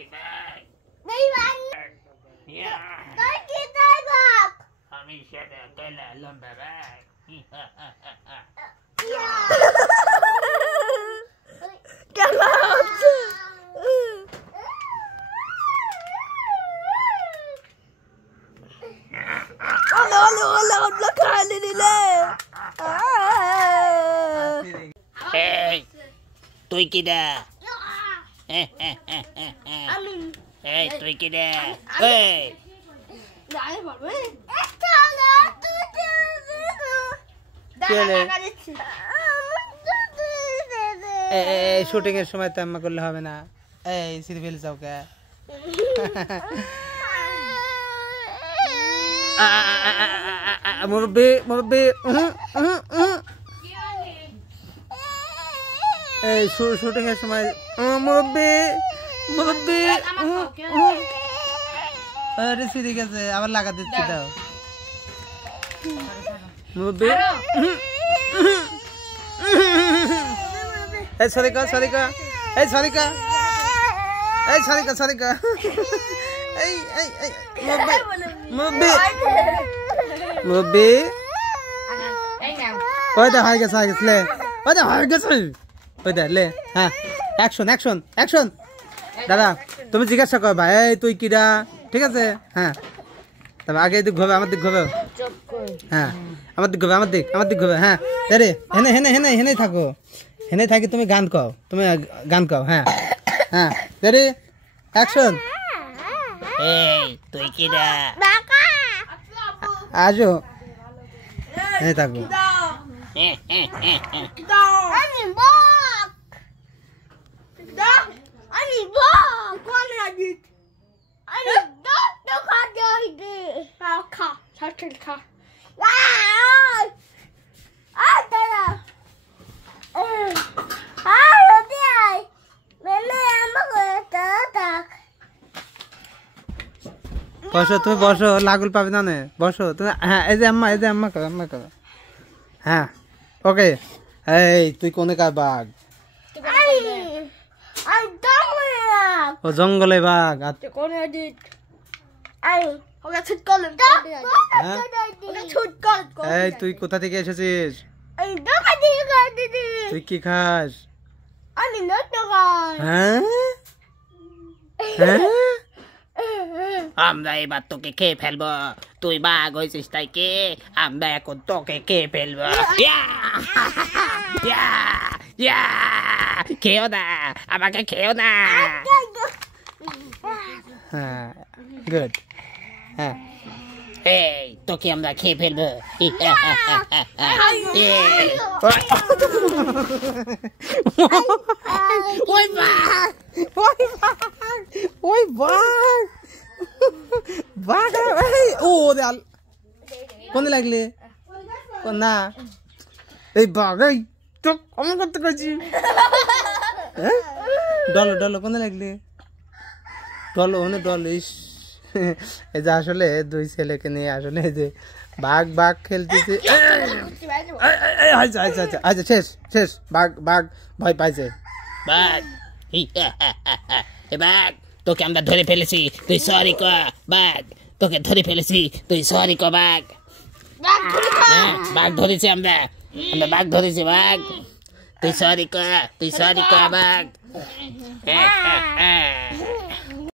me back. Yeah. আমি সাথে কেলা লম্বা ব্যাগ কেলা হচ্ছে তুই কিডা এই তুই কিডা শুটিং এর সময় তো আম্মা করলে হবে না এই সিরিয়াল যাও কে মুরব্বি মুরব্বি এই শুটিং এর সময় মুরব্বি মুরব্বি আরে ঠিক আছে আবার লাগা দিচ্ছি দাও মুরব্বি এই সরিকা সরিকা এই সরিকা এই সরিকা সরিকা এই এই এই মুরব্বি মুরব্বি মুরব্বি ওই দা হয়ে গেছে লে ওই দা হয়ে গেছে ওই দা লে হ্যাঁ অ্যাকশন অ্যাকশন অ্যাকশন দাদা তুমি জিজ্ঞাসা কর ভাই এই তুই কিডা ঠিক আছে হ্যাঁ তবে আগে দিক ঘবে আমার দিক ঘবে হ্যাঁ আমার দিক ঘবে আমার দিক ঘবে হ্যাঁ আরে হেনে হেনে হেনে হেনে থাকো হেনে থাকি তুমি গান গাও তুমি গান গাও হ্যাঁ হ্যাঁ রেডি অ্যাকশন এই তুই কিডা আজো হেনে থাকো বসো তুমি বসো লাগুল পাবে না বসো তুমি হ্যাঁ এই যে আম্মা করো হ্যাঁ ওকে এই তুই কোনে কার বাঘ ও জঙ্গলে বাঘ এই তুই কোথা থেকে এসেছিস তুই কি খাস হ্যাঁ হ্যাঁ আমরা এবার তোকে খেয়ে ফেলবো তুই বাঘ হয়েছিস তাই কে আমরা এখন তোকে খেয়ে ফেলবো খেও না আমাকে খেও না হ্যাঁ গুড হ্যাঁ এই তোকে আমরা খেয়ে ফেলবো ওই বাঘ ওই বাঘ ওই বাঘ বাঘ ও দেয়াল কোন লাগলে না এই বাঘ এই তো আমি করতে কইছি ডলো ডলো কোন লাগলে ডলো ওনে ডল ইস এই যে আসলে দুই ছেলেকে নিয়ে আসলে যে বাঘ বাঘ খেলতেছে আচ্ছা আচ্ছা আচ্ছা আচ্ছা শেষ শেষ বাঘ বাঘ ভয় পাইছে বাঘ বাঘ তোকে আমরা ধরে ফেলেছি তুই সরি ক বাঘ তোকে ধরে ফেলেছি তুই সরি ক বাঘ বাঘ ধরেছি আমরা বাঘ ধরেছি বাঘ তুই সরি ক বাঘ